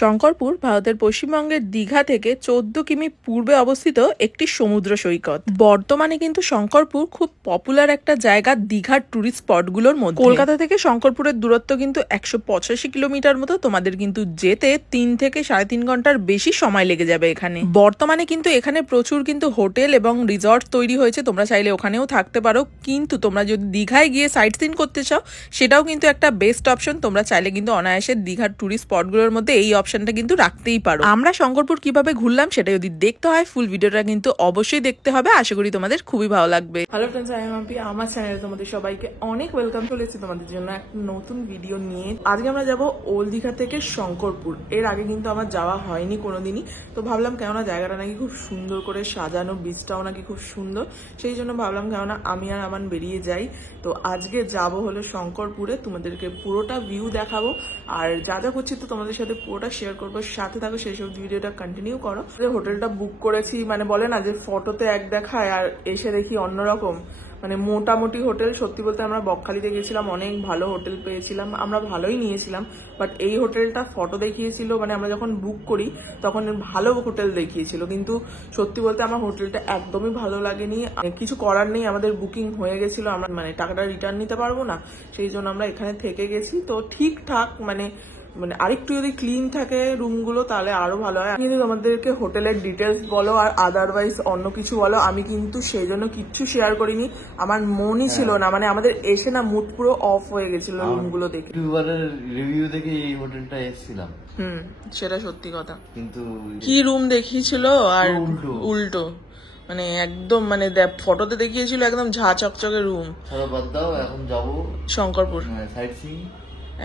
শঙ্করপুর ভারতের পশ্চিমবঙ্গের দীঘা থেকে 14 কিমি পূর্বে অবস্থিত একটি সমুদ্র সৈকত। বর্তমানে কিন্তু শঙ্করপুর খুব পপুলার একটা জায়গা দীঘার টুরিস্ট স্পটগুলোর মধ্যে। কলকাতা থেকে শঙ্করপুরের দূরত্ব কিন্তু 185 কিলোমিটার মতো। তোমাদের কিন্তু যেতে 3 থেকে 3.5 ঘন্টার বেশি সময় লেগে যাবে এখানে। বর্তমানে কিন্তু এখানে প্রচুর কিন্তু হোটেল এবং রিসর্ট তৈরি হয়েছে, তোমরা চাইলে ওখানেও থাকতে পারো। কিন্তু তোমরা যদি দীঘায় গিয়ে সাইট সিন করতে চাও সেটাও কিন্তু একটা বেস্ট অপশন। তোমরা চাইলে কিন্তু অনায়াসে দীঘার টুরিস্ট স্পটগুলোর মধ্যে এই অপশনটা কিন্তু রাখতেই পারো। আমরা শঙ্করপুর কিভাবে ঘুরলাম সেটা যদি দেখতে হয় ফুল ভিডিওটা কিন্তু অবশ্যই দেখতে হবে। আশা করি তোমাদের খুবই ভালো লাগবে। হ্যালো ফ্রেন্ডস, আমি মাম্পি, আমার চ্যানেলে তোমাদের সবাইকে অনেক ওয়েলকাম। চলেছি তোমাদের জন্য একটা নতুন ভিডিও নিয়ে। আজকে আমরা যাব ওল্ড দীঘা থেকে শঙ্করপুর। এর আগে কিন্তু আমার যাওয়া হয়নি কোনোদিনই, তো ভাবলাম কেননা জায়গাটা নাকি খুব সুন্দর করে সাজানো, বীজটাও নাকি খুব সুন্দর, সেই জন্য ভাবলাম কেননা আমি আর আমার বেরিয়ে যাই। তো আজকে যাব হলো শঙ্করপুরে, তোমাদেরকে পুরোটা ভিউ দেখাবো আর যা যা করছি তো তোমাদের সাথে পুরোটা শেয়ার করবো। সাথে থাকো, সেই সব ভিডিওটা কন্টিনিউ করো। হোটেলটা বুক করেছি, মানে বলে না যে ফটোতে এক দেখায় আর এসে দেখি অন্যরকম, মানে মোটামুটি হোটেল। সত্যি বলতে আমরা বকখালিতে গেছিলাম, অনেক ভালো হোটেল পেয়েছিলাম, আমরা ভালোই নিয়েছিলাম। বাট এই হোটেলটা ফটো দেখিয়েছিল, মানে আমরা যখন বুক করি তখন ভালো হোটেল দেখিয়েছিল, কিন্তু সত্যি বলতে আমার হোটেলটা একদমই ভালো লাগেনি। কিছু করার নেই, আমাদের বুকিং হয়ে গেছিল, আমরা মানে টাকাটা রিটার্ন নিতে পারবো না, সেই জন্য আমরা এখানে থেকে গেছি। তো ঠিকঠাক মানে আরেকটু যদি ক্লিন থাকে রুমগুলো তাহলে আরো ভালো হয়। কিন্তু তোমাদেরকে হোটেলের ডিটেলস বলো আর আদারওয়াইজ অন্য কিছু বলো, আমি কিন্তু সেই জন্য কিচ্ছু শেয়ার করিনি, আমার মনই ছিল না। মানে আমাদের এসে না মুড পুরো অফ হয়ে গেছিল রুমগুলো দেখে। রিভিউ দেখে এই হোটেলটা এসেছিলাম। সেটা সত্যি কথা, কিন্তু কি রুম দেখিয়েছিল আর উল্টো, মানে একদম মানে ফটোতে দেখিয়েছিল একদম ঝা চকচকে রুম। বাদ দাও, এখন যাবো শঙ্করপুর সাইট সিইং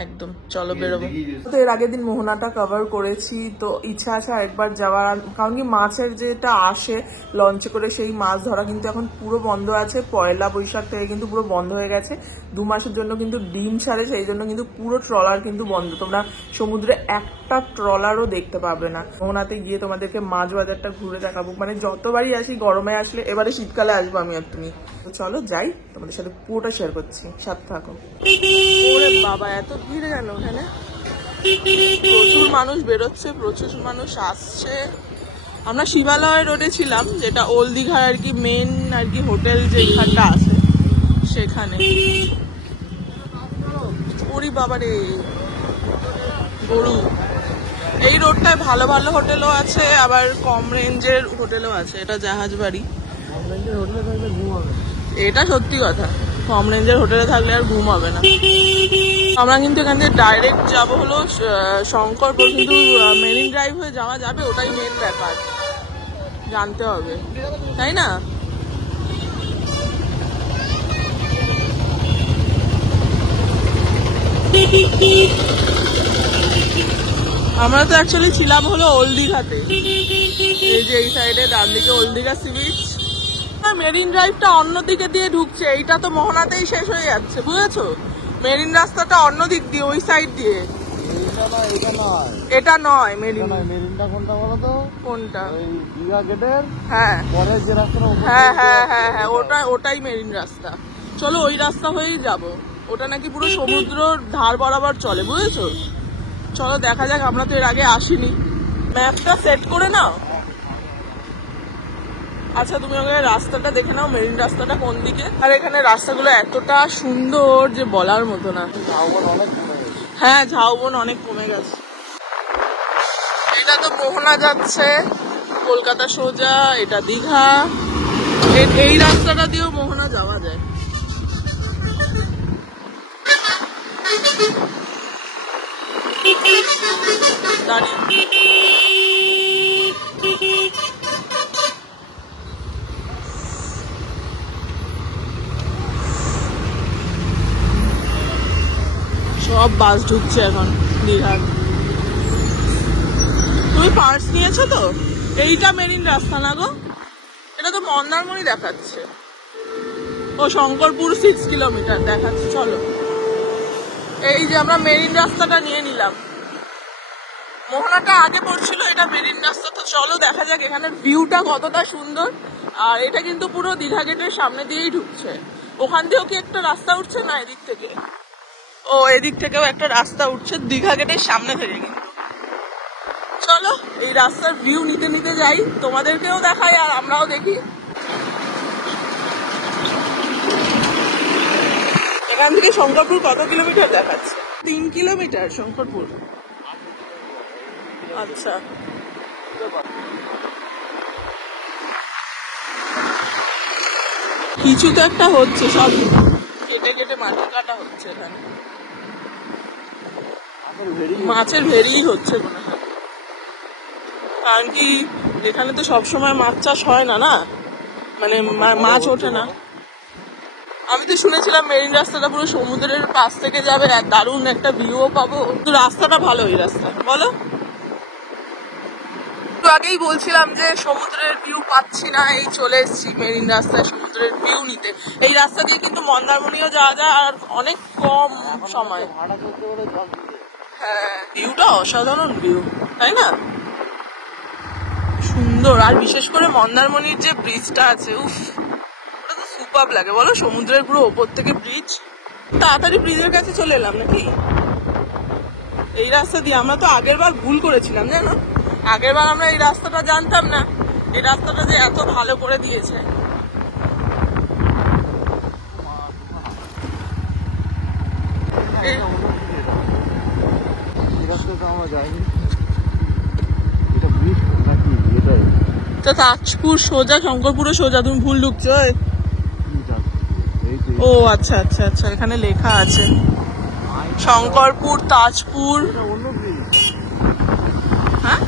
একদম। চলো বেরোবো। তো এর আগের দিন মোহনাটা কভার করেছি, তো ইচ্ছা আছে আরেকবার যাওয়ার। কারণ কি মাছের যেটা আসে লঞ্চে করে, সেই মাছ ধরা কিন্তু এখন পুরো বন্ধ আছে। পয়লা বৈশাখ থেকে কিন্তু পুরো বন্ধ হয়ে গেছে। 2 মাসের জন্য কিন্তু ডিম ছাড়ে, সেই জন্য কিন্তু পুরো ট্রলার কিন্তু বন্ধ। তোমরা সমুদ্রে একটা ট্রলারও দেখতে পাবে না। মোহনাতে গিয়ে তোমাদেরকে মাছ বাজারটা ঘুরে দেখাবো, মানে যতবারই আসি, গরমে আসলে, এবারে শীতকালে আসবো আমি আর তুমি। তো চলো যাই, তোমাদের সাথে পুরোটা শেয়ার করছি, সাথে থাকো। ওরে বাবা, এত ভিড় কেন ওখানে? প্রচুর মানুষ বেরোচ্ছে, প্রচুর মানুষ আসছে। আমরা শিবালয় রোডে ছিলাম, যেটা ওল্ড দীঘার আর কি মেন আর কি হোটেল যেখানটা আছে সেখানে। ওরে বাবা রে, গরু। এই রোডটায় ভালো ভালো হোটেলও আছে, আবার কম রেঞ্জের হোটেলও আছে। এটা জাহাজ বাড়ি। এটা সত্যি কথা, কম রেঞ্জের হোটেলে থাকলে আর ঘুম হবে না। আমরা কিন্তু এখান থেকে ডাইরেক্ট যাবো হলো শঙ্করপুর, কিন্তু মেরিন ড্রাইভ হয়ে যাওয়া যাবে, ওটাই মেন ব্যাপার, জানতে হবে, তাই না? আমরা তো অ্যাকচুয়ালি ছিলাম হলো ওল্ড দীঘাতে, এই যে এই সাইডে ডান দিকে old Digha sea beach. Marine ড্রাইভটা অন্যদিকে দিয়ে ঢুকছে, এইটা তো মোহনাতেই শেষ হয়ে যাচ্ছে, বুঝেছো? মেরিন রাস্তাটা অন্য দিক দিয়ে, ওই সাইড দিয়ে। এটা নয় মেরিনটা কোনটা বলো তো? কোনটা? দীঘা গেটের হ্যাঁ পরের যে রাস্তাটা, হ্যাঁ হ্যাঁ হ্যাঁ হ্যাঁ, ওটাই মেরিন রাস্তা। চলো ওই রাস্তা হয়েই যাব। ওটা নাকি পুরো সমুদ্রর ধার বরাবর চলে, বুঝেছো? চলো দেখা যাক, আমরা তো এর আগে আসিনি। ম্যাপটা সেট করে নাও। আচ্ছা তুমি ওখানে রাস্তাটা দেখে নাও, মেরিন রাস্তাটা কোন দিকে। আর এখানে রাস্তাগুলো এতটা সুন্দর যে বলার মতো না। হ্যাঁ, ঝাউবন অনেক কমে গেছে। এটা তো মোহনা যাচ্ছে কলকাতা সোজা, এটা দীঘা। এই রাস্তাটা দিয়েও মোহনা যাওয়া যায়। সব বাস ঢুকছে এখন দীঘার। তুমি পার্স নিয়েছো তো? এইটা মেরিন রাস্তা না গো, এটা তো মন্দারমণি দেখাচ্ছে। ও শঙ্করপুর 6 কিলোমিটার দেখাচ্ছে। চলো, এই যে আমরা মেরিন রাস্তাটা নিয়ে নিলাম। মোহনাটা আগে পড়ছিল, এটা মেরিন রাস্তা। তো চলো দেখা যাক এখানে ভিউটা কতটা সুন্দর। আর এটা কিন্তু পুরো দীঘা গেটের সামনে দিয়েই ঢুকছে। ওখান দিয়েও কি একটা রাস্তা উঠছে? না, এদিক থেকে। ও এদিক থেকেও একটা রাস্তা উঠছে দীঘা গেটের সামনে থেকে। কিন্তু চলো এই রাস্তার ভিউ নিতে নিতে যাই, তোমাদেরকেও দেখাই আর আমরাও দেখি। এখান থেকে শঙ্করপুর কত কিলোমিটার দেখাচ্ছে? 3 কিলোমিটার শঙ্করপুর। আচ্ছা, কিছু তো একটা হচ্ছে, সব কেটে কেটে মাটি কাটা হচ্ছে এখানে। মাছের ভেরি হচ্ছে মনে হয়, কারণ কি এখানে তো সবসময় মাছ চাষ হয় না, না মানে মাছ ওঠে না। আমি তো শুনেছিলাম মেরিন রাস্তাটা পুরো সমুদ্রের পাশ থেকে যাবে আর দারুণ একটা ভিউও পাবো। তো রাস্তাটা ভালো, এই রাস্তা বলো। একটু আগেই বলছিলাম যে সমুদ্রের ভিউ পাচ্ছি না, এই চলে এসেছি মেরিন রাস্তায় সমুদ্রের ভিউ নিতে। এই রাস্তা দিয়ে কিন্তু মন্দারমণিও যাওয়া যায় আর অনেক কম সময়। হ্যাঁ, ভিউটা অসাধারণ ভিউ, তাই না? সুন্দর। আর বিশেষ করে মন্দারমণির যে ব্রিজটা আছে, উফ, ওটা তো সুপার লাগে বলো, সমুদ্রের পুরো ওপর থেকে ব্রিজ। তাড়াতাড়ি ব্রিজের কাছে চলে এলাম নাকি এই রাস্তা দিয়ে? আমরা তো আগের বার ভুল করেছিলাম, জানো, আগের বার আমরা এই রাস্তাটা জানতাম না, এই রাস্তাটা যে এত ভালো করে দিয়েছে। তো তাজপুর সোজা, শঙ্করপুরে সোজা, তুমি ভুল ঢুকছো। ও আচ্ছা আচ্ছা আচ্ছা, এখানে লেখা আছে শঙ্করপুর তাজপুর। হ্যাঁ,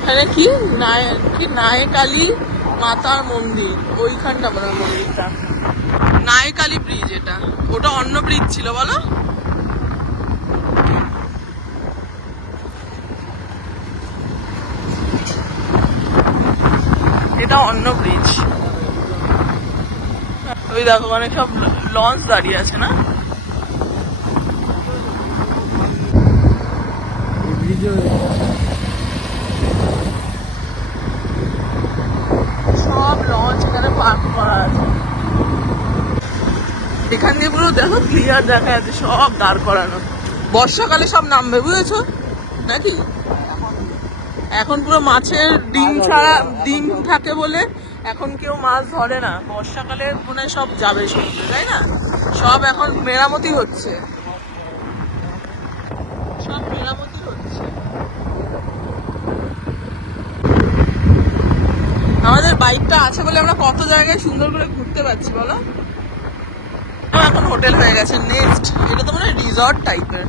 এখানে কি নায়কালী মাতার মন্দির, ওইখানটা মনে হয় মন্দিরটা। নায়কালী ব্রিজ, এটা ওটা অন্য ব্রিজ ছিল বলো। এটা অন্য ব্রিজ। ওই দেখো অনেক সব লঞ্চ দাঁড়িয়ে আছে না, সব লঞ্চ এখানে পার্ক করা আছে। এখান দিয়ে পুরো দেখো ক্লিয়ার দেখা যাচ্ছে, সব দাঁড় করানো। বর্ষাকালে সব নামবে, বুঝেছো নাকি? এখন পুরো মাছের ডিম ছাড়া, ডিম থাকে বলে এখন কেউ মাছ ধরে না। বর্ষাকালে মনে হয় সব যাবে সমুদ্রে, তাই না? সব এখন মেরামতি হচ্ছে, সব মেরামতি হচ্ছে। আমাদের বাইকটা আছে বলে আমরা কত জায়গায় সুন্দর করে ঘুরতে পারছি বলো। এখন হোটেল হয়ে গেছে নেক্সট, এটা তো মনে হয় রিসর্ট টাইপের।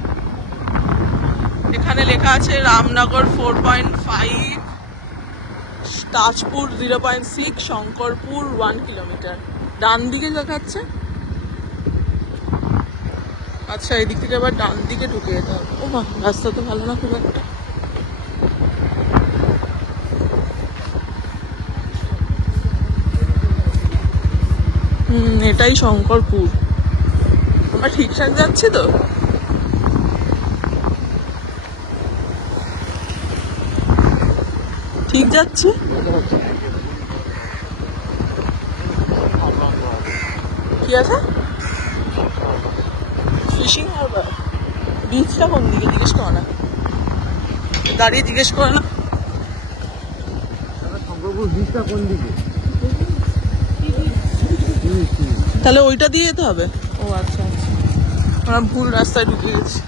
এখানে লেখা আছে রামনগর 4.5, তাজপুর 0.6, শঙ্করপুর 1 কিলোমিটার। ডান দিকে দেখাচ্ছে। আচ্ছা, এদিক থেকে আবার ডান দিকে ঢুকে যেতে হবে। ও মা, রাস্তা তো ভালো না খুব একটা। এটাই শঙ্করপুর। আমরা ঠিকঠাক যাচ্ছি তো? ঠিক যাচ্ছে। কি আছে? ফিশিং হারবার। বিচটা কোন দিকে জিজ্ঞেস করো না, দাঁড়িয়ে জিজ্ঞেস করো না। শঙ্করপুর বিচটা কোন দিকে? তাহলে ওইটা দিয়ে যেতে হবে। ও আচ্ছা আচ্ছা, আমরা ভুল রাস্তায় ঢুকে গেছি।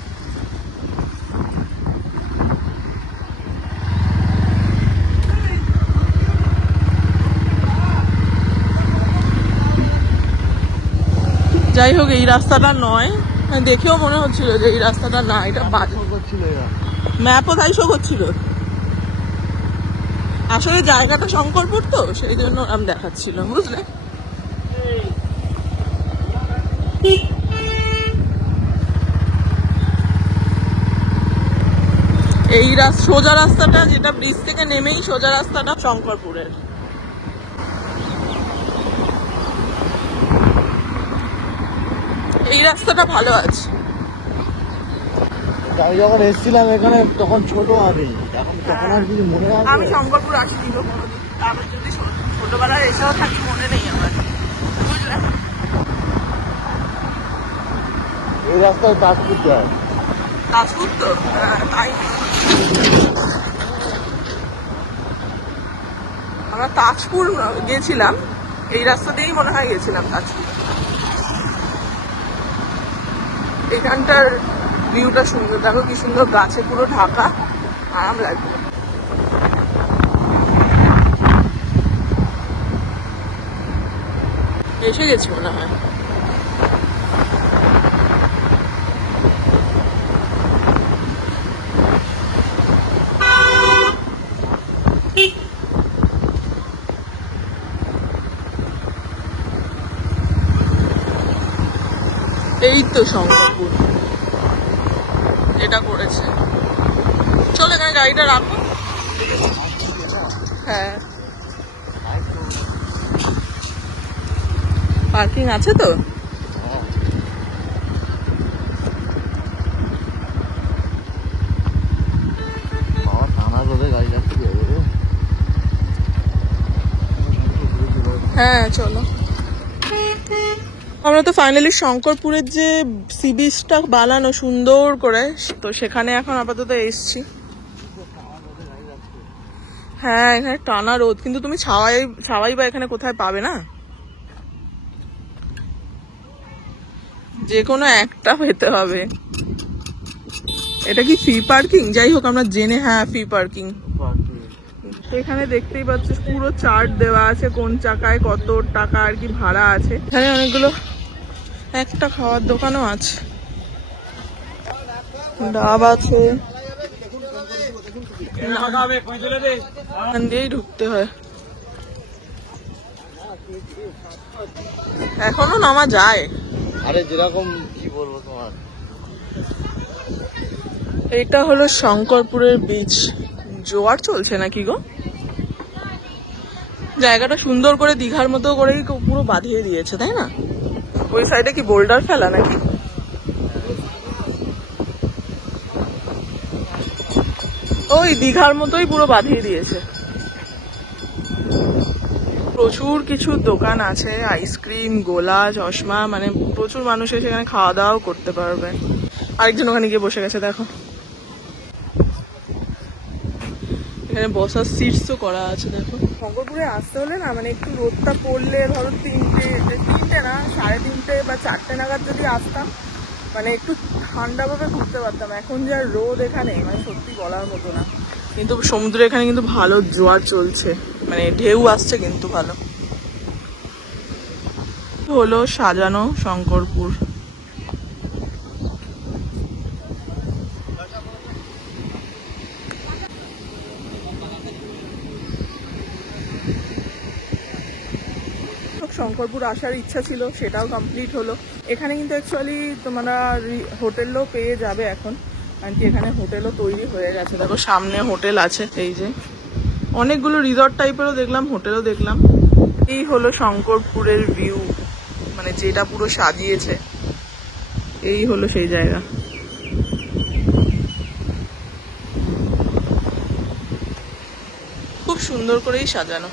যাই হোক, এই রাস্তাটা নয়, দেখেও মনে হচ্ছিল যে এই রাস্তাটা না, এটা বাজে করছিল। ম্যাপও তাই শো করছিল। আসলে জায়গাটা শঙ্করপুর তো, সেই জন্য আমি দেখাচ্ছিল, বুঝলে। এই সোজা রাস্তাটা, যেটা ব্রিজ থেকে নেমেই সোজা রাস্তাটা শঙ্করপুরের। এই রাস্তাটা ভালো আছে। আমি যখন এসেছিলাম এখানে তখন ছোট আমি, এখন তখন আর কিছু মনে আছে? আমি শঙ্করপুর আসিনি তো কোনোদিন, তারপর যদি ছোটবেলায় এসেও থাকি মনে নেই আমার, বুঝলে। এই রাস্তায় তাজপুর যায়। তাজপুর তো, তাই আমরা তাজপুর গেছিলাম, এই রাস্তা দিয়েই মনে হয় গেছিলাম তাজপুর। এখানটার ভিউটা সুন্দর, দেখো কি সুন্দর, গাছে পুরো ঢাকা, আরাম লাগবে। এসে গেছি মনে হয়। এই তো শঙ্করপুর এটা করেছে। চলো এখানে গাড়িটা রাখো। হ্যাঁ, পার্কিং আছে তো। হ্যাঁ চলো। আমরা তো ফাইনালি শঙ্করপুরের যে সি বিচটা বানানো সুন্দর করে, তো সেখানে এখন আপাতত এসছি। হ্যাঁ এখানে টানা রোদ, কিন্তু তুমি ছাওয়াই বা এখানে কোথায় পাবে না, যে কোনো একটা পেতে হবে। এটা কি ফ্রি পার্কিং? যাই হোক আমরা জেনে, হ্যাঁ ফ্রি পার্কিং। এখানে দেখতেই পাচ্ছ পুরো চার্ট দেওয়া আছে, কোন চাকায় কত টাকা আর কি ভাড়া আছে। এখানে অনেকগুলো, একটা খাওয়ার দোকানও আছে, ডাব আছে, এখান দিয়েই ঢুকতে হয়। এখনো নামা যায়। আরে যেরকম কি বলবো তোমার, এইটা হলো শঙ্করপুরের বিচ। জোয়ার চলছে নাকি গো? জায়গাটা সুন্দর করে দীঘার মতো করেই পুরো বাঁধিয়ে দিয়েছে, তাই না? ওই সাইডে কি বোল্ডার ফেলা নাকি? ওই দীঘার মতোই পুরো বাঁধিয়ে দিয়েছে। প্রচুর কিছু দোকান আছে, আইসক্রিম, গোলা, চশমা, মানে প্রচুর মানুষ সেখানে খাওয়া দাওয়াও করতে পারবে। আরেকজন ওখানে গিয়ে বসে গেছে দেখো। এখানে বসার সিটসও করা আছে দেখো। শঙ্করপুরে আসতে হলে না, মানে একটু রোদটা পড়লে, ধরো তিনটে না 3:30 বা 4টে নাগাদ যদি আসতাম, মানে একটু ঠান্ডাভাবে ঘুরতে পারতাম। এখন যা রোদ এখানে, মানে সত্যি বলার মতো না। কিন্তু সমুদ্রে এখানে কিন্তু ভালো জোয়ার চলছে, মানে ঢেউ আসছে কিন্তু ভালো। হলো সাজানো শঙ্করপুর। শঙ্করপুর আসার ইচ্ছা ছিল, সেটাও কমপ্লিট হলো। এখানে কিন্তু অ্যাকচুয়ালি তোমরা হোটেলও পেয়ে যাবে এখন, কারণ কি এখানে হোটেলও তৈরি হয়ে গেছে। দেখো সামনে হোটেল আছে, এই যে অনেকগুলো রিসর্ট টাইপেরও দেখলাম, হোটেলও দেখলাম। এই হলো শঙ্করপুরের ভিউ, মানে যেটা পুরো সাজিয়েছে, এই হলো সেই জায়গা। খুব সুন্দর করেই সাজানো।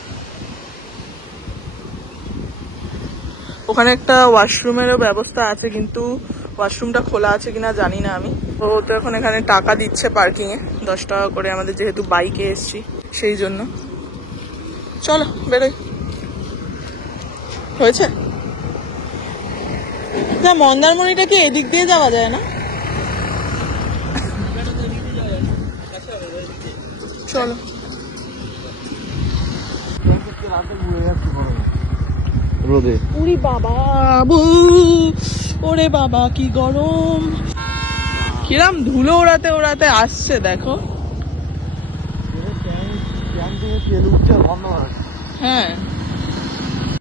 ওখানে একটা ওয়াশরুমেরও ব্যবস্থা আছে, কিন্তু ওয়াশরুমটা খোলা আছে কিনা জানি না আমি। তো এখন এখানে টাকা দিচ্ছে পার্কিং এ, 10 টাকা করে, আমাদের যেহেতু বাইকে এসছি সেই জন্য। চলো বেরোই। হয়েছে না, মন্দারমণিটা কি এদিক দিয়ে যাওয়া যায় না? চলো। রোদে উরি বাবা, ওরে বাবা কি গরম, কিরাম ধুলো ওড়াতে ওড়াতে আসছে দেখো। হ্যাঁ